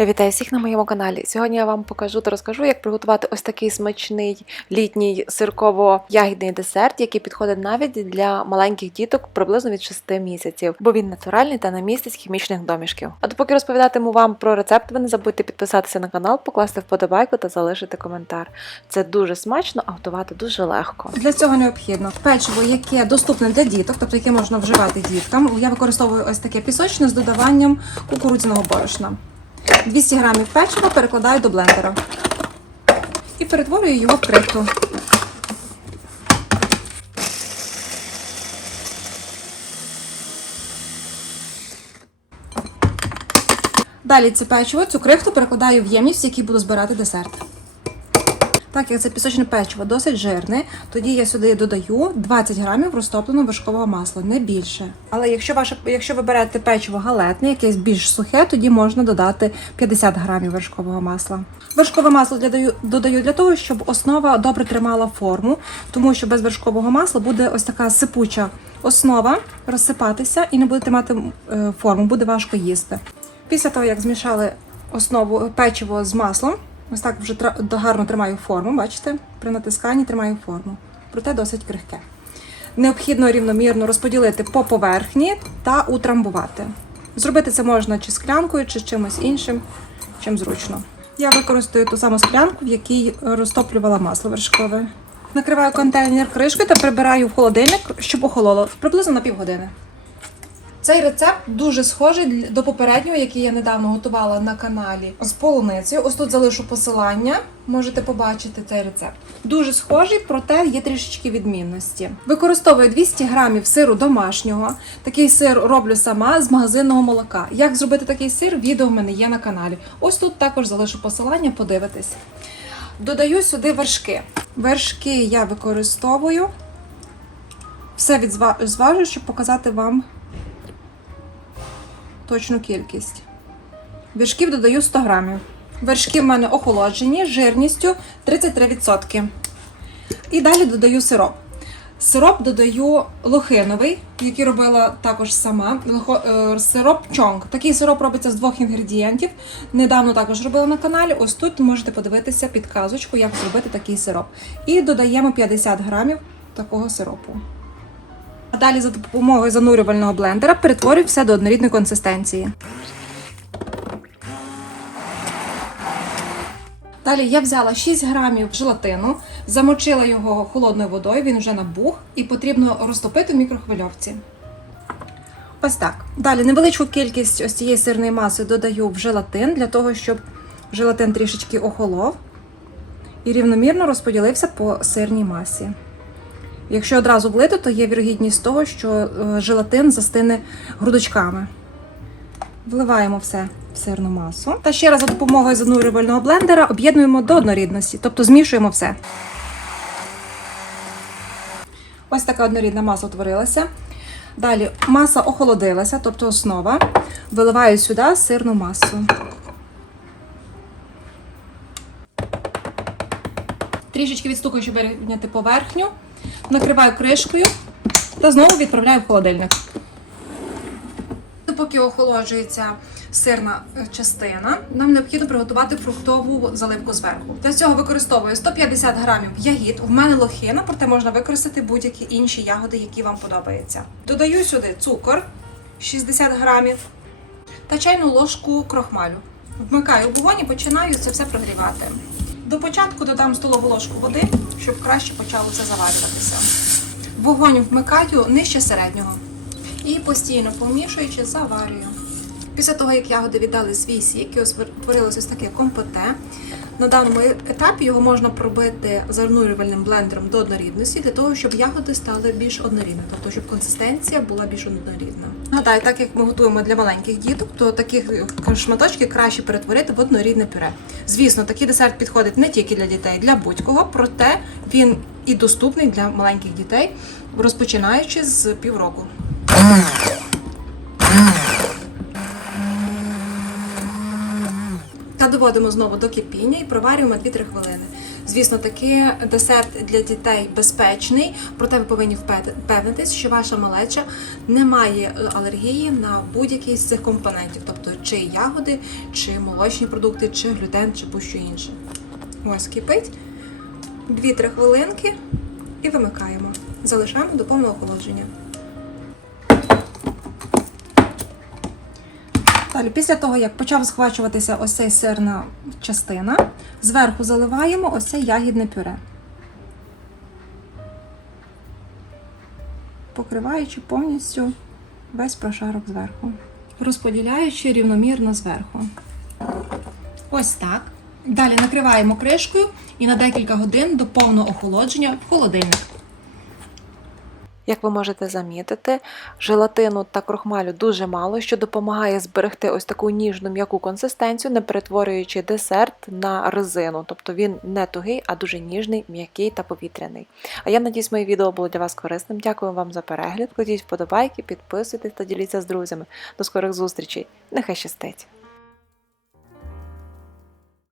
Я вітаю всіх на моєму каналі. Сьогодні я вам покажу та розкажу, як приготувати ось такий смачний літній сирково-ягідний десерт, який підходить навіть для маленьких діток приблизно від 6 місяців, бо він натуральний та не містить хімічних домішків. А допоки розповідатиму вам про рецепт, ви не забудьте підписатися на канал, покласти вподобайку та залишити коментар. Це дуже смачно, а готувати дуже легко. Для цього необхідно печиво, яке доступне для діток, тобто яке можна вживати діткам. Я використовую ось таке пісочне з додаванням кукурудзяного борошна. 200 грамів печива перекладаю до блендера і перетворюю його в крихту. Далі це печиво, цю крихту перекладаю в ємність, в якій буду збирати десерт. Так як це пісочне печиво досить жирне, тоді я сюди додаю 20 грамів розтопленого вершкового масла, не більше. Але якщо ваше, якщо ви берете печиво галетне, якесь більш сухе, тоді можна додати 50 грамів вершкового масла. Вершкове масло додаю, додаю для того, щоб основа добре тримала форму, тому що без вершкового масла буде ось така сипуча основа розсипатися і не буде тримати е, форму, буде важко їсти. Після того, як змішали основу печиво з маслом, ось так вже гарно тримаю форму, бачите? При натисканні тримаю форму, проте досить крихке. Необхідно рівномірно розподілити по поверхні та утрамбувати. Зробити це можна чи склянкою, чи чимось іншим, чим зручно. Я використаю ту саму склянку, в якій розтоплювала масло вершкове. Накриваю контейнер кришкою та прибираю в холодильник, щоб охололо приблизно на півгодини. Цей рецепт дуже схожий до попереднього, який я недавно готувала на каналі з полуницею. Ось тут залишу посилання. Можете побачити цей рецепт. Дуже схожий, проте є трішечки відмінності. Використовую 200 грамів сиру домашнього. Такий сир роблю сама з магазинного молока. Як зробити такий сир? Відео в мене є на каналі. Ось тут також залишу посилання, подивитись. Додаю сюди вершки. Вершки я використовую. Все відзва- зважу, щоб показати вам точну кількість. Вершків додаю 100 грамів. Вершки в мене охолоджені жирністю 33%. І далі додаю сироп. Сироп додаю лохиновий, який робила також сама. Е, Сироп чонг. Такий сироп робиться з двох інгредієнтів. Недавно також робила на каналі. Ось тут можете подивитися підказочку, як зробити такий сироп. І додаємо 50 грамів такого сиропу. А далі за допомогою занурювального блендера перетворюю все до однорідної консистенції. Далі я взяла 6 грамів желатину, замочила його холодною водою, він вже набух, і потрібно розтопити в мікрохвильовці. Ось так. Далі невеличку кількість ось цієї сирної маси додаю в желатин для того, щоб желатин трішечки охолов і рівномірно розподілився по сирній масі. Якщо одразу влити, то є вірогідність того, що е, желатин застине грудочками. Вливаємо все в сирну масу. Та ще раз за допомогою занурювального блендера об'єднуємо до однорідності, тобто змішуємо все. Ось така однорідна маса утворилася. Далі маса охолодилася, тобто основа. Виливаю сюди сирну масу. Трішечки відстукую, щоб вирівняти поверхню. Накриваю кришкою та знову відправляю в холодильник. Поки охолоджується сирна е, частина, нам необхідно приготувати фруктову заливку зверху. Для цього використовую 150 грамів ягід. У мене лохина, проте можна використати будь-які інші ягоди, які вам подобаються. Додаю сюди цукор 60 грамів та чайну ложку крохмалю. Вмикаю вогонь і починаю це все прогрівати. До початку додам столову ложку води, щоб краще почало все заварюватися. Вогонь вмикаю нижче середнього і постійно помішуючи, заварюю. Після того, як ягоди віддали свій сік, і утворилося ось таке компоте. На даному етапі його можна пробити занурювальним блендером до однорідності, для того, щоб ягоди стали більш однорідними, тобто щоб консистенція була більш однорідна. Нагадаю, так як ми готуємо для маленьких діток, то таких шматочки краще перетворити в однорідне пюре. Звісно, такий десерт підходить не тільки для дітей, для будь-кого, проте він і доступний для маленьких дітей, розпочинаючи з півроку. Доводимо знову до кипіння і проварюємо 2-3 хвилини. Звісно, такий десерт для дітей безпечний, проте ви повинні впевнитись, що ваша малеча не має е, алергії на будь-який з цих компонентів, тобто чи ягоди, чи молочні продукти, чи глютен, чи будь-що інше. Ось кипить. 2-3 хвилинки і вимикаємо. Залишаємо до повного охолодження. Далі, після того, як почав схвачуватися ось цей сирна частина, зверху заливаємо ось це ягідне пюре. Покриваючи повністю весь прошарок зверху. Розподіляючи рівномірно зверху. Ось так. Далі накриваємо кришкою і на декілька годин до повного охолодження в холодильник. Як ви можете замітити, желатину та крохмалю дуже мало, що допомагає зберегти ось таку ніжну м'яку консистенцію, не перетворюючи десерт на резину. Тобто він не тугий, а дуже ніжний, м'який та повітряний. А я надіюсь, моє відео було для вас корисним. Дякую вам за перегляд. Кладіть вподобайки, підписуйтесь та діліться з друзями. До скорих зустрічей. Нехай щастить!